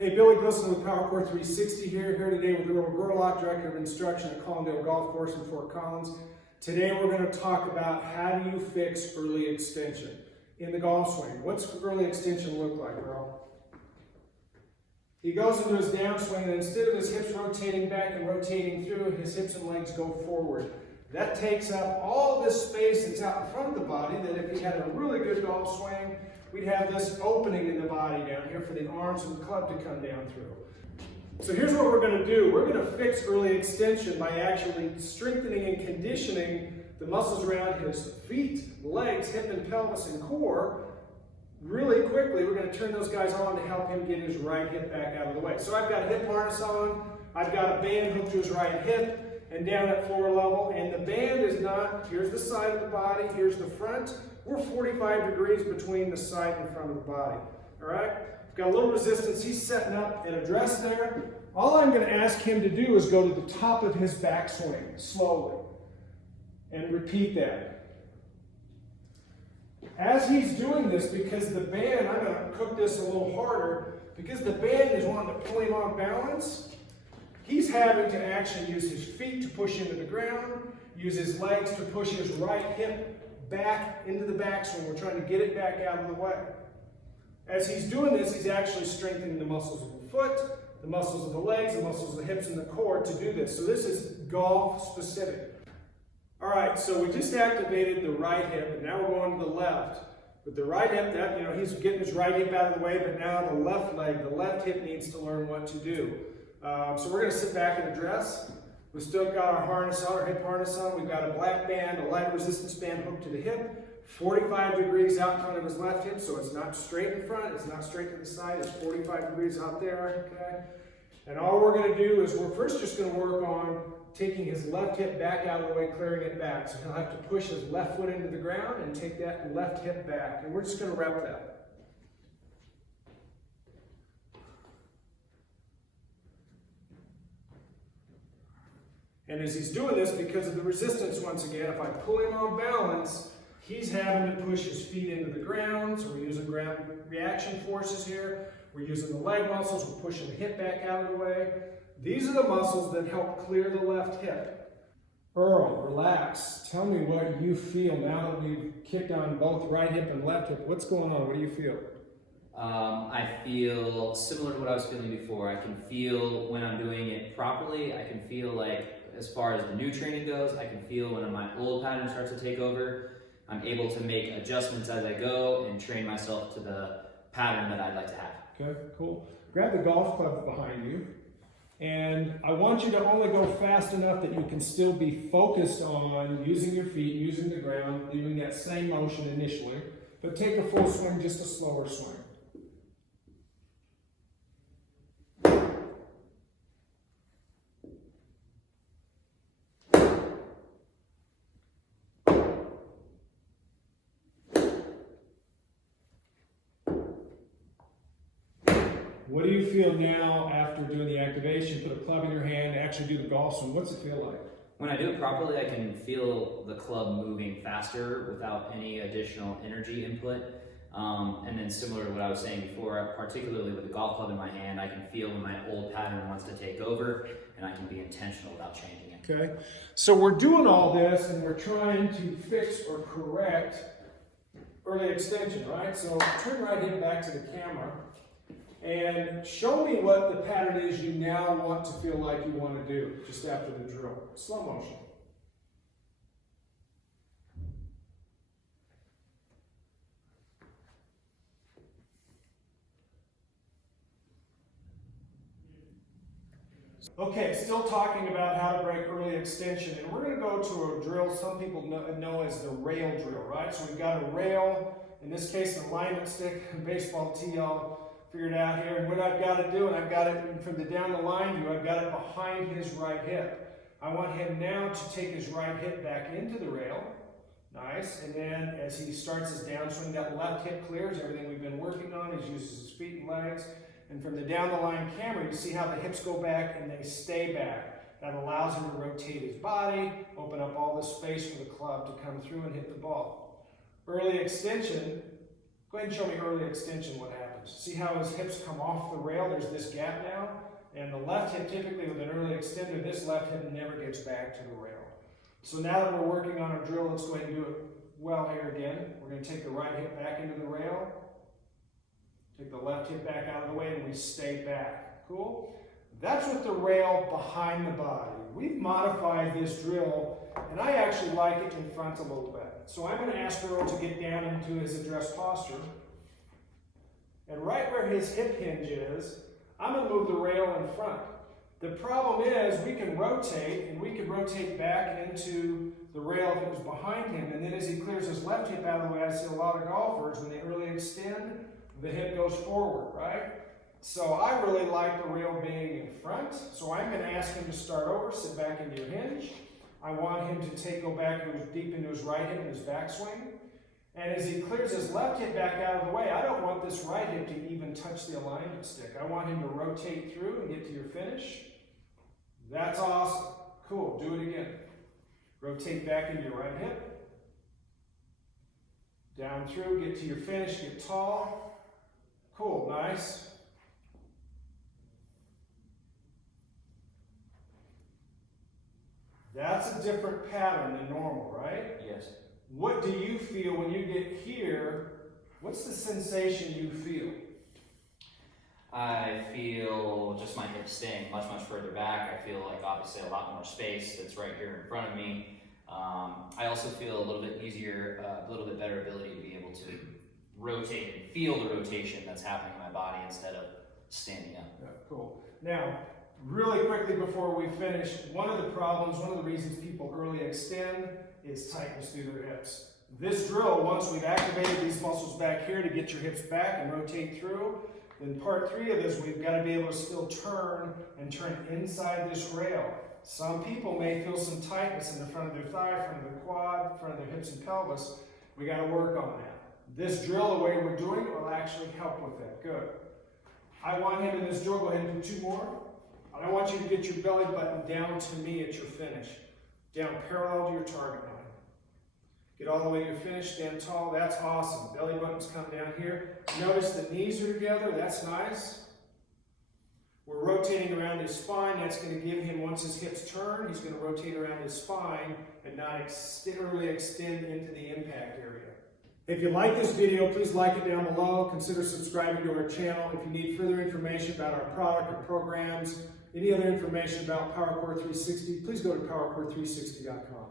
Hey, Billy Glisson with PowerCore 360 here today with Earl Gerlach, Director of Instruction at Collindale Golf Course in Fort Collins. Today we're going to talk about how do you fix early extension in the golf swing. What's early extension look like, Earl? He goes into his downswing and instead of his hips rotating back and rotating through, his hips and legs go forward. That takes up all this space that's out in front of the body that if he had a really good golf swing, we'd have this opening in the body down here for the arms and the club to come down through. So here's what we're going to do. We're going to fix early extension by actually strengthening and conditioning the muscles around his feet, legs, hip and pelvis and core. Really quickly, we're going to turn those guys on to help him get his right hip back out of the way. So I've got a hip harness on, I've got a band hooked to his right hip and down at floor level, and the band is not, here's the side of the body, here's the front. We're 45 degrees between the side and front of the body, all right? We've got a little resistance. He's setting up an address there. All I'm going to ask him to do is go to the top of his backswing slowly and repeat that. As he's doing this, because the band, I'm going to cook this a little harder, because the band is wanting to pull him off balance, he's having to actually use his feet to push into the ground, use his legs to push his right hip back into the backswing. We're trying to get it back out of the way. As he's doing this, he's actually strengthening the muscles of the foot, the muscles of the legs, the muscles of the hips and the core to do this. So this is golf specific. All right, so we just activated the right hip, and now we're going to the left. With the right hip, he's getting his right hip out of the way, but now the left leg, the left hip needs to learn what to do. So we're going to sit back and address. We've still got our harness on, our hip harness on. We've got a black band, a light resistance band hooked to the hip, 45 degrees out in front of his left hip, so it's not straight in front, it's not straight to the side, it's 45 degrees out there, okay? And all we're going to do is we're first just going to work on taking his left hip back out of the way, clearing it back. So he'll have to push his left foot into the ground and take that left hip back. And we're just going to rep that. And as he's doing this, because of the resistance, once again, if I pull him on balance, he's having to push his feet into the ground. So we're using ground reaction forces here. We're using the leg muscles. We're pushing the hip back out of the way. These are the muscles that help clear the left hip. Earl, relax. Tell me what you feel now that we've kicked on both right hip and left hip. What's going on? What do you feel? I feel similar to what I was feeling before. I can feel when I'm doing it properly. I can feel like, as far as the new training goes, I can feel when my old pattern starts to take over. I'm able to make adjustments as I go and train myself to the pattern that I'd like to have. Okay, cool. Grab the golf club behind you. And I want you to only go fast enough that you can still be focused on using your feet, using the ground, leaving that same motion initially, but take a full swing, just a slower swing. What do you feel now after doing the activation? Put a club in your hand, actually do the golf swing. What's it feel like? When I do it properly, I can feel the club moving faster without any additional energy input. And then similar to what I was saying before, particularly with the golf club in my hand, I can feel when my old pattern wants to take over, and I can be intentional about changing it. Okay, so we're doing all this, and we're trying to fix or correct early extension, right? So turn right hip back to the camera. And show me what the pattern is you now want to feel like you want to do just after the drill. Slow motion. Okay, still talking about how to break early extension, and we're going to go to a drill some people know as the rail drill, right? So we've got a rail, in this case an alignment stick, a baseball tee all figured out here, and what I've got to do, and I've got it from the down the line view, I've got it behind his right hip. I want him now to take his right hip back into the rail. Nice, and then as he starts his downswing, that left hip clears, everything we've been working on, he uses his feet and legs, and from the down the line camera, you see how the hips go back and they stay back. That allows him to rotate his body, open up all the space for the club to come through and hit the ball. Early extension, go ahead and show me early extension, what happens. tightness. See how his hips come off the rail? There's this gap now. And the left hip, typically with an early extender, this left hip never gets back to the rail. So now that we're working on our drill, let's go ahead and do it well here again. We're going to take the right hip back into the rail. Take the left hip back out of the way, and we stay back. Cool? That's with the rail behind the body. We've modified this drill, and I actually like it in front a little bit. So I'm going to ask Earl to get down into his address posture. And right where his hip hinge is, I'm going to move the rail in front. The problem is we can rotate, and we can rotate back into the rail if it was behind him, and then as he clears his left hip out of the way, I see a lot of golfers, when they early extend, the hip goes forward, right? So I really like the rail being in front, so I'm going to ask him to start over, sit back into your hinge. I want him to go back deep into his right hip and his backswing. And as he clears his left hip back out of the way, I don't want this right hip to even touch the alignment stick. I want him to rotate through and get to your finish. That's awesome. Cool. Do it again. Rotate back into your right hip. Down through, get to your finish, get tall. Cool. Nice. That's a different pattern than normal, right? Yes. What do you feel when you get here? What's the sensation you feel? I feel just my hips staying much, much further back. I feel like obviously a lot more space that's right here in front of me. I also feel a little bit easier, a little bit better ability to be able to rotate and feel the rotation that's happening in my body instead of standing up. Yeah, cool. Now, really quickly before we finish, one of the reasons people early extend is tightness through their hips. This drill, once we've activated these muscles back here to get your hips back and rotate through, then part 3 of this, we've got to be able to still turn inside this rail. Some people may feel some tightness in the front of their thigh, front of their quad, front of their hips and pelvis. We got to work on that. This drill, the way we're doing it, will actually help with that. Good. I want him in this drill, go ahead and do 2 more. I want you to get your belly button down to me at your finish. Down parallel to your target line. Get all the way to your finish, stand tall, that's awesome. Belly buttons come down here. Notice the knees are together, that's nice. We're rotating around his spine, that's going to give him, once his hips turn, he's going to rotate around his spine and not really extend into the impact area. If you like this video, please like it down below. Consider subscribing to our channel. If you need further information about our product or programs, any other information about PowerCore 360, please go to PowerCore360.com.